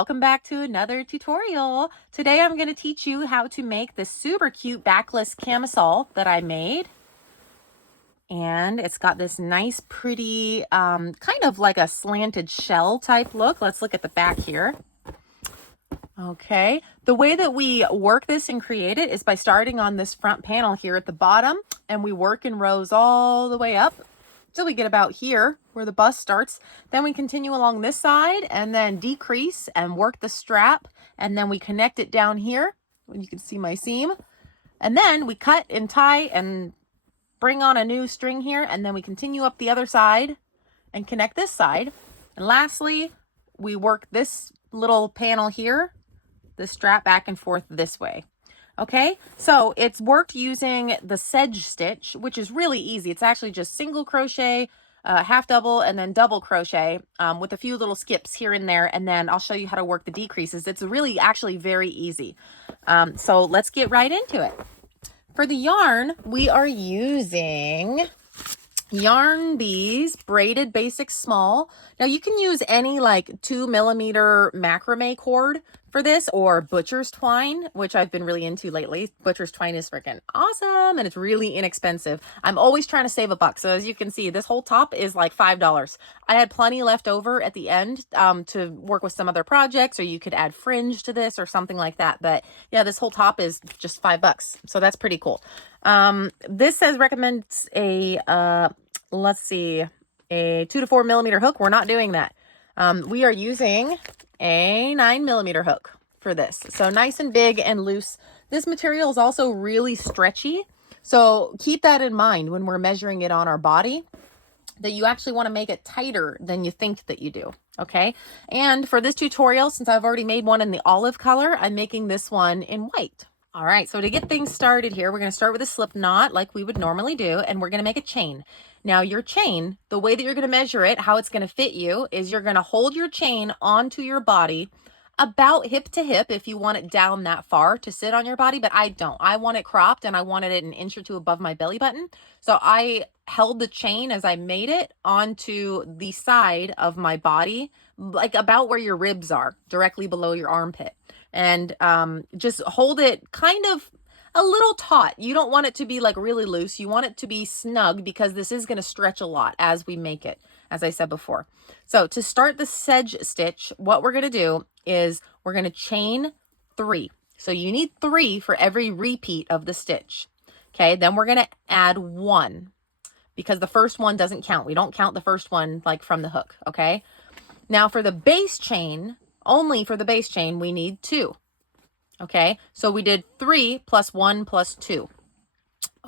welcome back to another tutorial. Today I'm going to teach you how to make this super cute backless camisole that I made. And it's got this nice pretty kind of like a slanted shell type look. Let's look at the back here. Okay, the way that we work this and create it is by starting on this front panel here at the bottom, and we work in rows all the way up till we get about here where the bust starts. Then we continue along this side and then decrease and work the strap, and then we connect it down here when you can see my seam, and then we cut and tie and bring on a new string here, and then we continue up the other side and connect this side. And lastly, we work this little panel here, the strap back and forth this way. Okay, so it's worked using the sedge stitch, which is really easy. It's actually just single crochet, half double, and then double crochet with a few little skips here and there. And then I'll show you how to work the decreases. It's really actually very easy. So let's get right into it. For the yarn, we are using Yarn Bees braided basic small. Now you can use any like 2mm macrame cord for this, or butcher's twine, which I've been really into lately. Butcher's twine is freaking awesome and it's really inexpensive. I'm always trying to save a buck. So as you can see, this whole top is like $5. I had plenty left over at the end to work with some other projects, or you could add fringe to this or something like that. But yeah, this whole top is just $5. So that's pretty cool. This says recommends a, let's see, a 2 to 4mm hook. We're not doing that. We are using a 9mm hook for this. So nice and big and loose. This material is also really stretchy. So keep that in mind when we're measuring it on our body, that you actually want to make it tighter than you think that you do. Okay. And for this tutorial, since I've already made one in the olive color, I'm making this one in white. All right, so to get things started here, we're going to start with a slip knot like we would normally do, and we're going to make a chain. Now your chain, the way that you're going to measure it, how it's going to fit you, is you're going to hold your chain onto your body about hip to hip if you want it down that far to sit on your body, but I don't. I want it cropped and I wanted it an inch or two above my belly button. So I held the chain as I made it onto the side of my body, like about where your ribs are, directly below your armpit. And just hold it kind of a little taut. You don't want it to be like really loose. You want it to be snug because this is going to stretch a lot as we make it, as I said before. So to start the sedge stitch, what we're going to do is we're going to chain 3. So you need 3 for every repeat of the stitch. Okay, then we're going to add 1 because the first one doesn't count. We don't count the first one like from the hook. Okay, now for the base chain, only for the base chain, we need 2. Okay, so we did 3 plus 1 plus 2.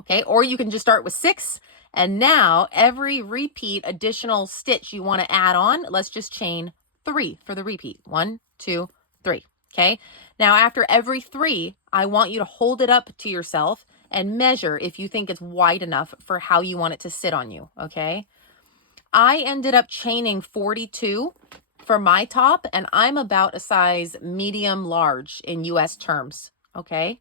Okay, or you can just start with 6. And now every repeat additional stitch you want to add on, let's just chain 3 for the repeat. 1, 2, 3. Okay, now after every 3, I want you to hold it up to yourself and measure if you think it's wide enough for how you want it to sit on you. Okay, I ended up chaining 42 for my top, and I'm about a size medium large in US terms. Okay,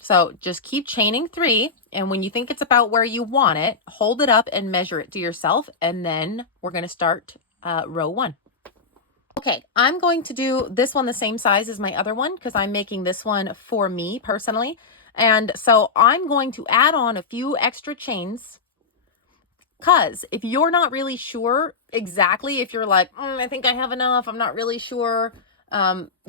so just keep chaining 3, and when you think it's about where you want it, hold it up and measure it to yourself, and then we're going to start row 1. Okay, I'm going to do this one the same size as my other one because I'm making this one for me personally, and so I'm going to add on a few extra chains. Because if you're not really sure exactly, if you're like, I think I have enough, I'm not really sure,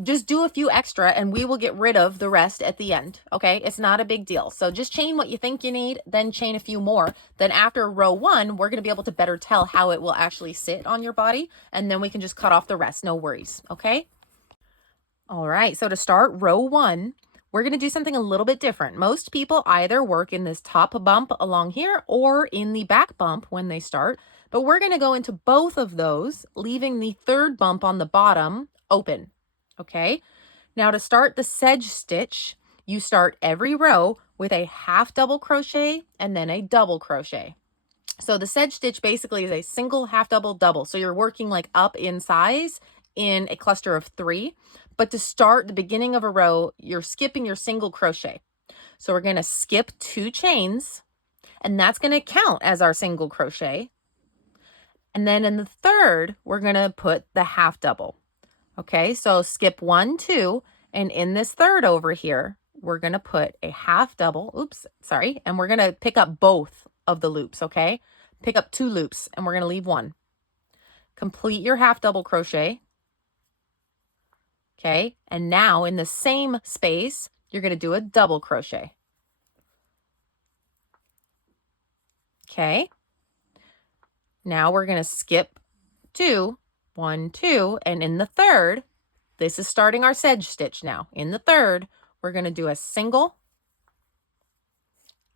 just do a few extra and we will get rid of the rest at the end. Okay, it's not a big deal. So just chain what you think you need, then chain a few more. Then after row 1, we're going to be able to better tell how it will actually sit on your body. And then we can just cut off the rest. No worries. Okay. All right. So to start row 1, we're going to do something a little bit different. Most people either work in this top bump along here or in the back bump when they start, but we're going to go into both of those, leaving the third bump on the bottom open. Okay, now to start the sedge stitch, you start every row with a half double crochet and then a double crochet. So the sedge stitch basically is a single, half double, double. So you're working like up in size in a cluster of 3. But to start the beginning of a row, you're skipping your single crochet. So we're going to skip 2 chains, and that's going to count as our single crochet. And then in the third, we're going to put the half double. Okay, so skip 1, 2, and in this third over here, we're going to put a half double, oops, sorry, and we're going to pick up both of the loops, okay? Pick up 2 loops, and we're going to leave 1. Complete your half double crochet, okay? And now in the same space, you're going to do a double crochet. Okay, now we're going to skip 2, 1, 2, and in the third, this is starting our sedge stitch now. In the third, we're going to do a single,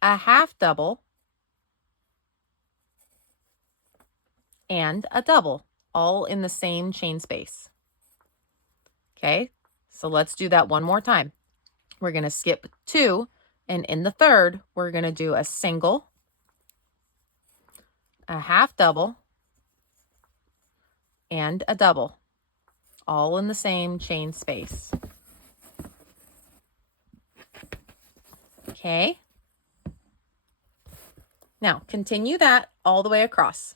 a half double, and a double, all in the same chain space. Okay, so let's do that one more time. We're going to skip 2, and in the third, we're going to do a single, a half double, and a double, all in the same chain space. Okay. Now, continue that all the way across.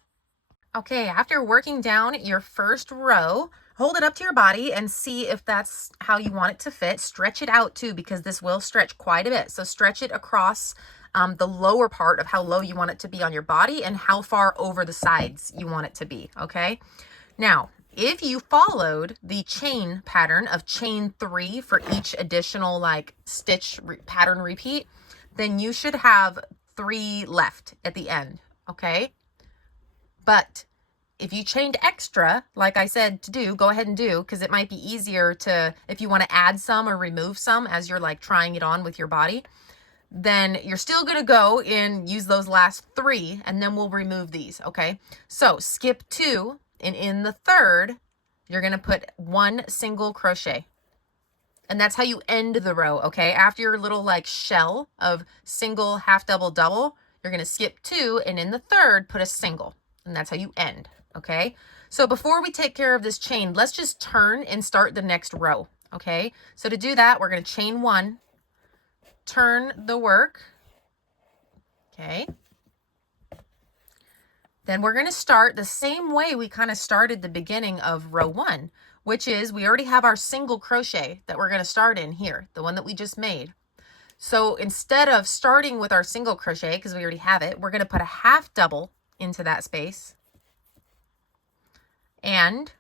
Okay, after working down your first row, hold it up to your body and see if that's how you want it to fit. Stretch it out too, because this will stretch quite a bit. So stretch it across the lower part of how low you want it to be on your body and how far over the sides you want it to be, okay? Now, if you followed the chain pattern of chain 3 for each additional like stitch pattern repeat, then you should have 3 left at the end, okay? But if you chained extra, like I said to do, go ahead and do, because it might be easier to, if you want to add some or remove some as you're like trying it on with your body, then you're still going to go and use those last 3, and then we'll remove these, okay? So skip 2, and in the third, you're going to put 1 single crochet. And that's how you end the row, okay? After your little like shell of single, half double, double, you're going to skip 2, and in the third, put a single. And that's how you end, okay? So before we take care of this chain, let's just turn and start the next row, okay? So to do that, we're going to chain 1, turn the work, okay? Then we're going to start the same way we kind of started the beginning of row 1, which is we already have our single crochet that we're going to start in here, the one that we just made. So instead of starting with our single crochet, because we already have it, we're going to put a half double into that space and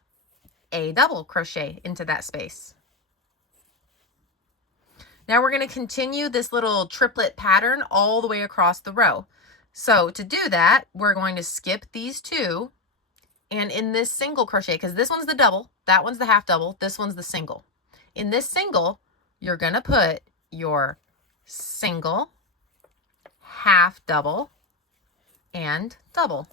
a double crochet into that space. Now we're going to continue this little triplet pattern all the way across the row. So to do that, we're going to skip these 2, and in this single crochet, because this one's the double, that one's the half double, this one's the single. In this single, you're going to put your single, half double, and double.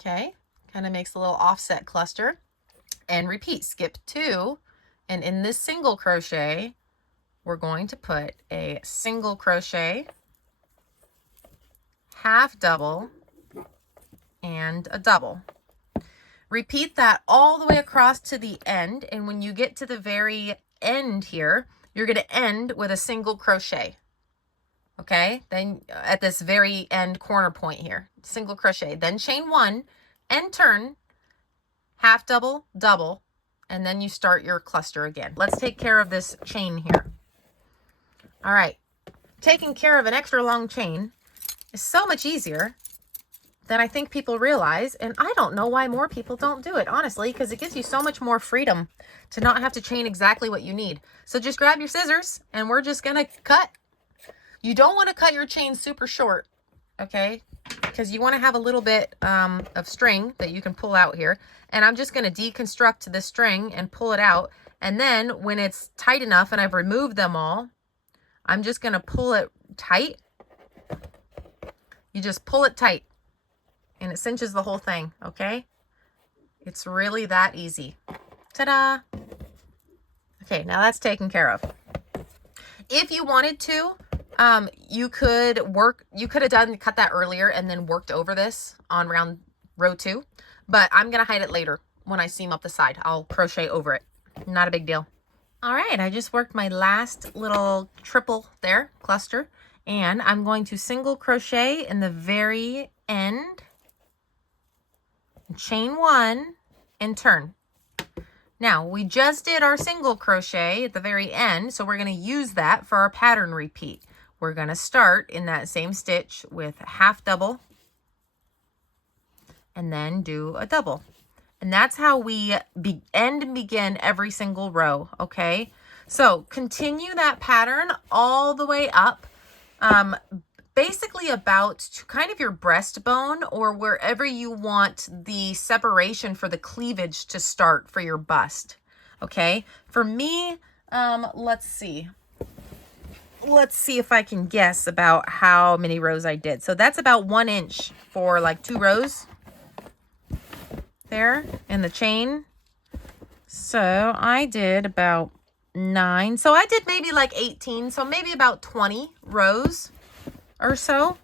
Okay, kind of makes a little offset cluster. And repeat, skip 2, and in this single crochet, we're going to put a single crochet, half double, and a double. Repeat that all the way across to the end, and when you get to the very end here, you're going to end with a single crochet. Okay, then at this very end corner point here, single crochet, then chain 1 and turn, half double, double, and then you start your cluster again. Let's take care of this chain here. All right, taking care of an extra long chain is so much easier than I think people realize, and I don't know why more people don't do it, honestly, because it gives you so much more freedom to not have to chain exactly what you need. So just grab your scissors, and we're just gonna cut. You don't want to cut your chain super short, okay? Because you want to have a little bit of string that you can pull out here. And I'm just going to deconstruct the string and pull it out. And then when it's tight enough and I've removed them all, I'm just going to pull it tight. You just pull it tight and it cinches the whole thing, okay? It's really that easy. Ta-da! Okay, now that's taken care of. If you wanted to, you could have cut that earlier and then worked over this on row 2, but I'm going to hide it later when I seam up the side. I'll crochet over it. Not a big deal. All right, I just worked my last little triple there, cluster, and I'm going to single crochet in the very end, chain 1, and turn. Now, we just did our single crochet at the very end, so we're going to use that for our pattern repeat. We're going to start in that same stitch with half double and then do a double. And that's how we end and begin every single row, okay? So continue that pattern all the way up, basically about to kind of your breastbone or wherever you want the separation for the cleavage to start for your bust, okay? For me, let's see if I can guess about how many rows I did. So that's about 1 inch for like 2 rows there in the chain. So I did about 9. So I did maybe like 18. So maybe about 20 rows or so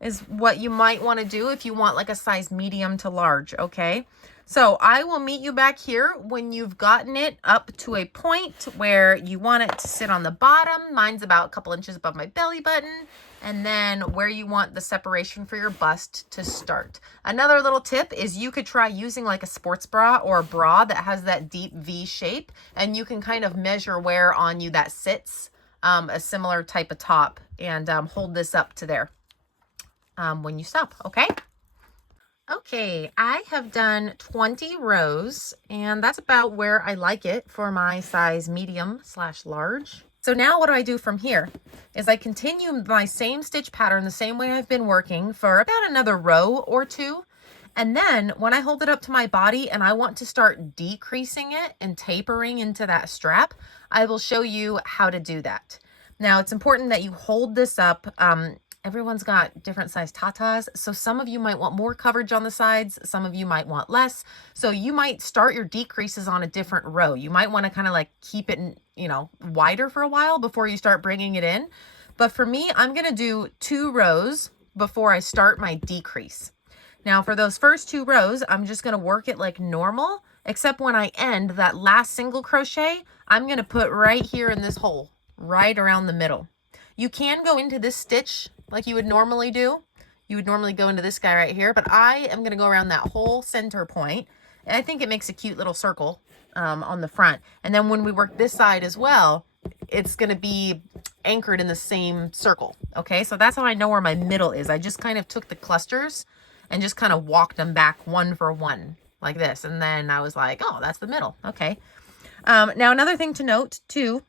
is what you might want to do if you want like a size medium to large, okay? So I will meet you back here when you've gotten it up to a point where you want it to sit on the bottom. Mine's about a couple inches above my belly button. And then where you want the separation for your bust to start. Another little tip is you could try using like a sports bra or a bra that has that deep V shape, and you can kind of measure where on you that sits, a similar type of top, and hold this up to there when you stop, okay? Okay, I have done 20 rows, and that's about where I like it for my size medium/large. So now what do I do from here is I continue my same stitch pattern the same way I've been working for about another row or 2. And then when I hold it up to my body and I want to start decreasing it and tapering into that strap, I will show you how to do that. Now it's important that you hold this up. Everyone's got different size tatas. So some of you might want more coverage on the sides. Some of you might want less. So you might start your decreases on a different row. You might want to kind of like keep it, wider for a while before you start bringing it in. But for me, I'm going to do 2 rows before I start my decrease. Now for those first 2 rows, I'm just going to work it like normal, except when I end that last single crochet, I'm going to put right here in this hole, right around the middle. You can go into this stitch like you would normally do. You would normally go into this guy right here, but I am going to go around that whole center point, and I think it makes a cute little circle on the front. And then when we work this side as well, it's going to be anchored in the same circle. Okay, so that's how I know where my middle is. I just kind of took the clusters and just kind of walked them back one for one like this, and then I was like, oh, that's the middle. Okay. Now another thing to note too,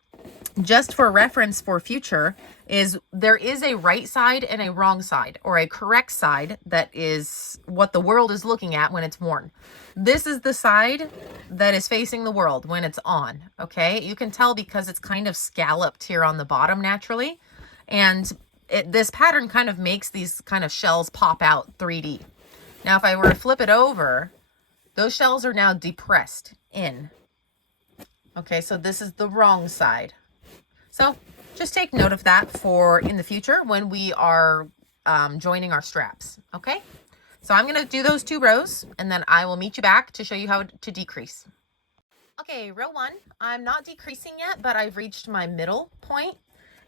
just for reference for future, is there is a right side and a wrong side, or a correct side that is what the world is looking at when it's worn. This is the side that is facing the world when it's on, okay? You can tell because it's kind of scalloped here on the bottom naturally, and this pattern kind of makes these kind of shells pop out 3D. Now if I were to flip it over, those shells are now depressed in. Okay, so this is the wrong side. So just take note of that for in the future when we are joining our straps, okay? So I'm going to do those 2 rows, and then I will meet you back to show you how to decrease. Okay, row 1, I'm not decreasing yet, but I've reached my middle point,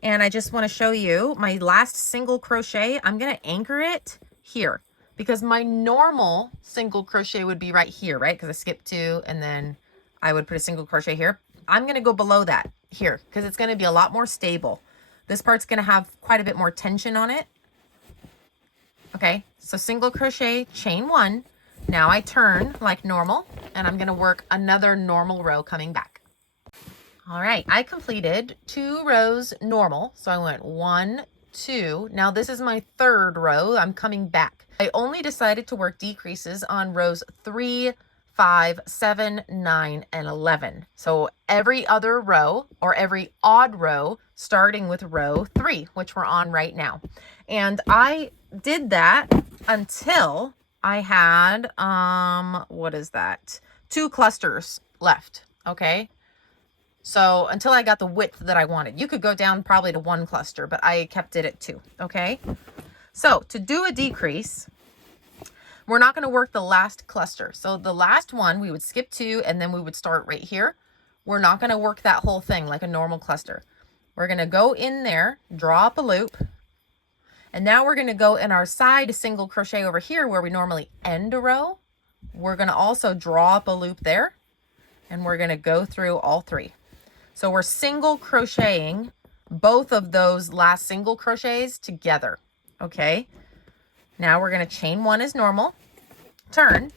and I just want to show you my last single crochet. I'm going to anchor it here because my normal single crochet would be right here, right? Because I skipped 2, and then I would put a single crochet here. I'm going to go below that here because it's going to be a lot more stable. This part's going to have quite a bit more tension on it. Okay, so single crochet, chain 1. Now I turn like normal, and I'm going to work another normal row coming back. All right, I completed 2 rows normal. So I went 1, 2. Now this is my 3rd row. I'm coming back. I only decided to work decreases on rows 3, 5, 7, 9, and 11. So every other row, or every odd row, starting with row 3, which we're on right now. And I did that until I had, what is that? 2 clusters left, okay? So until I got the width that I wanted. You could go down probably to 1 cluster, but I kept it at 2, okay? So to do a decrease, we're not going to work the last cluster. So the last one, we would skip 2, and then we would start right here. We're not going to work that whole thing like a normal cluster. We're going to go in there, draw up a loop, and now we're going to go in our side single crochet over here where we normally end a row. we're going to also draw up a loop there, and we're going to go through all 3. So we're single crocheting both of those last single crochets together. Okay. Now we're going to chain 1 as normal, turn,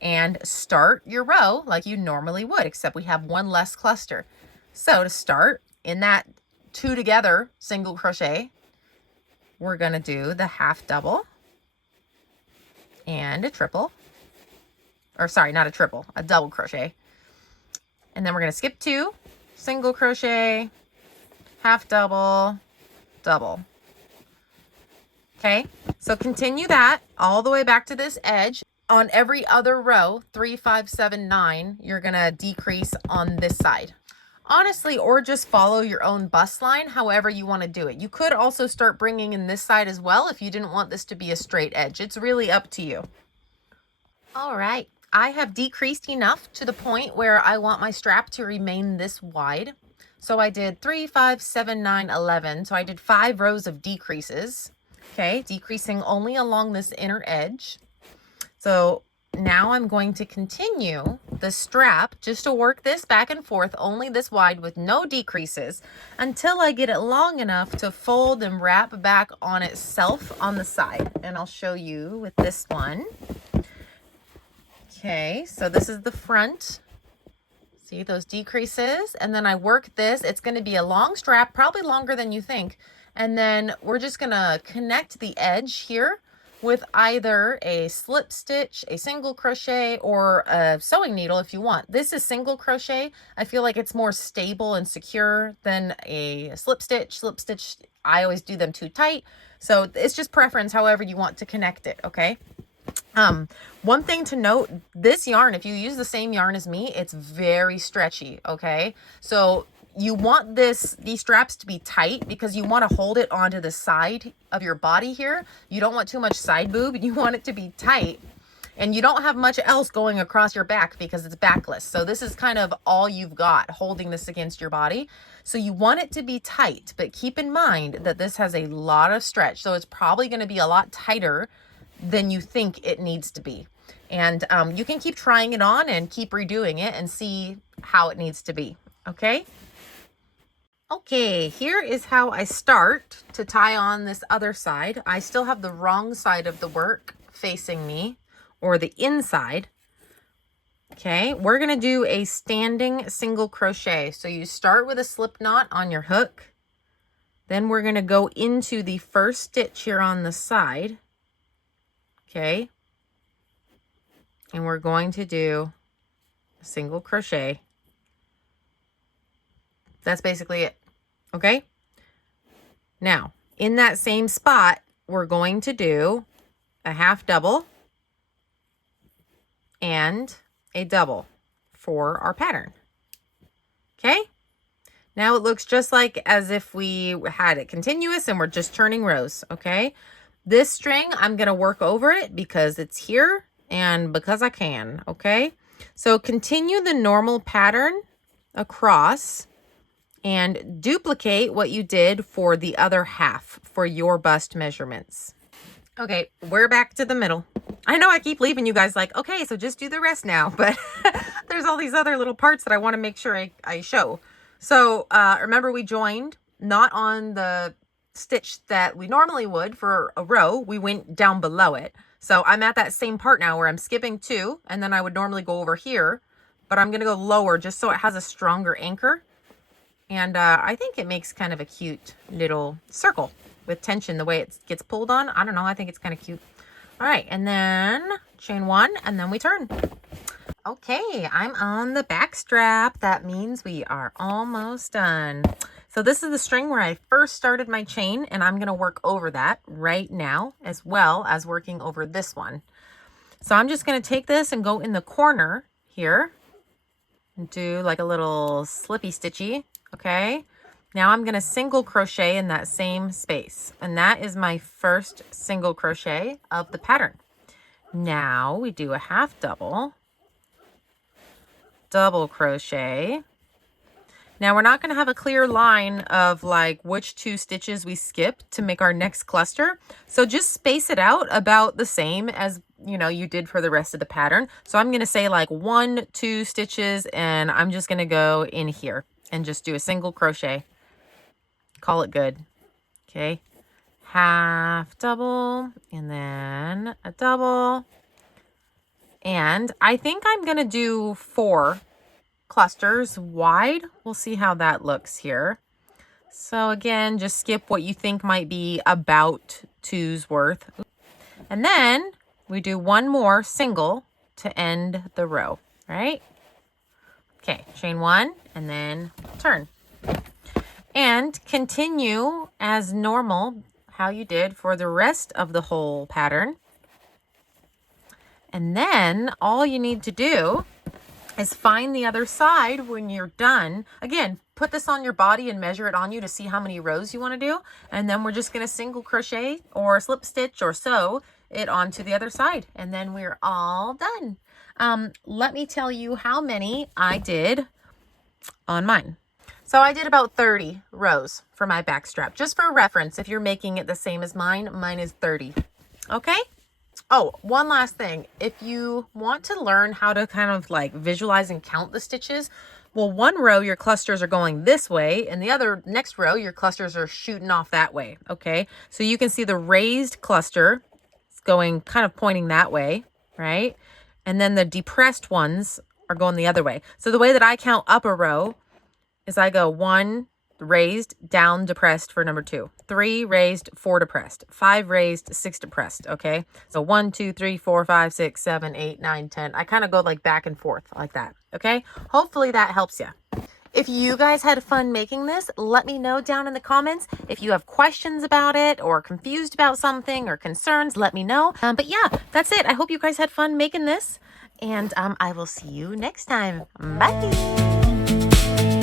and start your row like you normally would, except we have 1 less cluster. So to start in that 2 together single crochet, we're going to do the half double and a triple, or sorry, not a triple, a double crochet. And then we're going to skip 2, single crochet, half double, double. Okay, so continue that all the way back to this edge. On every other row, 3, 5, 7, 9, you're going to decrease on this side. Honestly, or just follow your own bust line, however you want to do it. You could also start bringing in this side as well if you didn't want this to be a straight edge. It's really up to you. All right, I have decreased enough to the point where I want my strap to remain this wide. So I did 3, 5, 7, 9, 11. So I did 5 rows of decreases. Okay, decreasing only along this inner edge. So now I'm going to continue the strap just to work this back and forth, only this wide with no decreases, until I get it long enough to fold and wrap back on itself on the side. And I'll show you with this one. Okay, so this is the front. See those decreases? And then I work this. It's going to be a long strap, probably longer than you think. And then we're just going to connect the edge here with either a slip stitch, a single crochet, or a sewing needle if you want. This is single crochet. I feel like it's more stable and secure than a slip stitch. Slip stitch, I always do them too tight. So it's just preference, however you want to connect it, okay? One thing to note, this yarn, if you use the same yarn as me, it's very stretchy, okay? So you want these straps to be tight because you want to hold it onto the side of your body here. You don't want too much side boob. You want it to be tight, and you don't have much else going across your back because it's backless. So this is kind of all you've got holding this against your body. So you want it to be tight, but keep in mind that this has a lot of stretch. So it's probably going to be a lot tighter than you think it needs to be. And you can keep trying it on and keep redoing it and see how it needs to be. Okay. Okay, here is how I start to tie on this other side. I still have the wrong side of the work facing me, or the inside. Okay, we're going to do a standing single crochet. So you start with a slip knot on your hook. Then we're going to go into the first stitch here on the side. Okay. And we're going to do a single crochet. That's basically it. Okay. Now, in that same spot, we're going to do a half double and a double for our pattern. Okay. Now it looks just like as if we had it continuous and we're just turning rows. Okay. This string, I'm going to work over it because it's here and because I can. Okay. So continue the normal pattern across and duplicate what you did for the other half for your bust measurements. Okay, we're back to the middle. I know I keep leaving you guys like, okay, so just do the rest now, but there's all these other little parts that I want to make sure I show. So remember, we joined not on the stitch that we normally would for a row. We went down below it. So I'm at that same part now where I'm skipping 2, and then I would normally go over here, but I'm going to go lower just so it has a stronger anchor. And I think it makes kind of a cute little circle with tension the way it gets pulled on. I don't know. I think it's kind of cute. All right. And then chain 1 and then we turn. Okay. I'm on the back strap. That means we are almost done. So this is the string where I first started my chain, and I'm going to work over that right now as well as working over this one. So I'm just going to take this and go in the corner here and do like a little slippy stitchy. Okay, now I'm going to single crochet in that same space, and that is my first single crochet of the pattern. Now we do a half double, double crochet. Now we're not going to have a clear line of like which 2 stitches we skip to make our next cluster. So just space it out about the same as you know, you did for the rest of the pattern. So I'm going to say like 1, 2 stitches, and I'm just going to go in here and just do a single crochet. Call it good. Okay. Half double, and then a double. And I think I'm going to do 4 clusters wide. We'll see how that looks here. So again, just skip what you think might be about 2's worth. And then we do 1 more single to end the row, right? Okay, chain 1 and then turn. And continue as normal, how you did for the rest of the whole pattern. And then all you need to do is find the other side when you're done. Again, put this on your body and measure it on you to see how many rows you want to do. And then we're just going to single crochet or slip stitch or sew it onto the other side. And then we're all done. Let me tell you how many I did on mine. So I did about 30 rows for my back strap. Just for reference, if you're making it the same as mine, mine is 30. Okay? Oh, one last thing. If you want to learn how to kind of like visualize and count the stitches, well, one row your clusters are going this way, and the other next row your clusters are shooting off that way. Okay, so you can see the raised cluster is going kind of pointing that way, right? And then the depressed ones are going the other way. So the way that I count up a row is I go 1 raised, down, depressed for number 2, 3 raised, 4 depressed, 5 raised, 6 depressed. Okay, so 1, 2, 3, 4, 5, 6, 7, 8, 9, 10. I kind of go like back and forth like that. Okay, hopefully that helps you. If you guys had fun making this, let me know down in the comments. If you have questions about it or confused about something or concerns, let me know. But yeah, that's it. I hope you guys had fun making this, and I will see you next time. Bye.